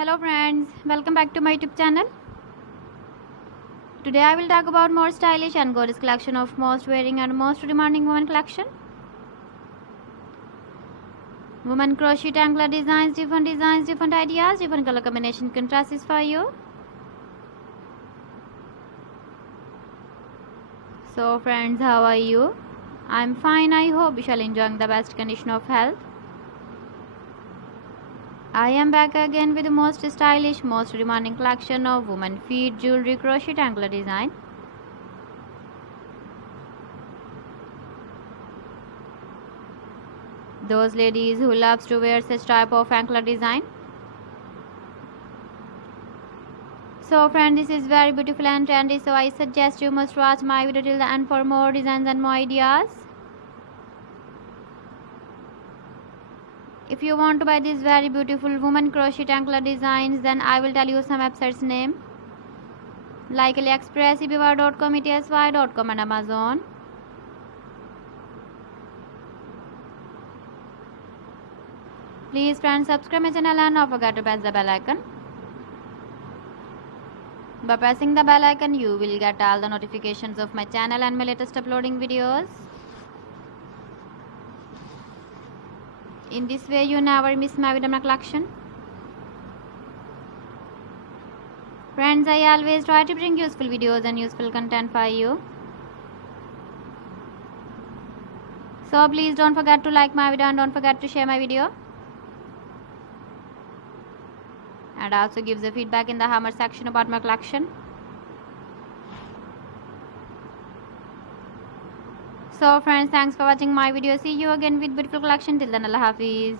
Hello friends, welcome back to my YouTube channel. Today I will talk about more stylish and gorgeous collection of most wearing and most demanding women collection. Women crochet anklet designs, different ideas, different color combination contrasts for you. So friends, how are you? I'm fine. I hope you shall enjoying the best condition of health. I am back again with the most stylish, most demanding collection of women feet jewelry crochet anklet design. Those ladies who loves to wear such type of anklet design. So friend, this is very beautiful and trendy, so I suggest you must watch my video till the end for more designs and more ideas. If you want to buy these very beautiful woman crochet anklet designs, then I will tell you some websites name like AliExpress, eBay.com, etsy.com and Amazon. Please friends, subscribe my channel and don't forget to press the bell icon. By pressing the bell icon, you will get all the notifications of my channel and my latest uploading videos. In this way, you never miss my video collection. Friends, I always try to bring useful videos and useful content for you. So please don't forget to like my video and don't forget to share my video. And also give the feedback in the comment section about my collection. So friends, thanks for watching my video. See you again with beautiful collection. Till then, Allah Hafiz.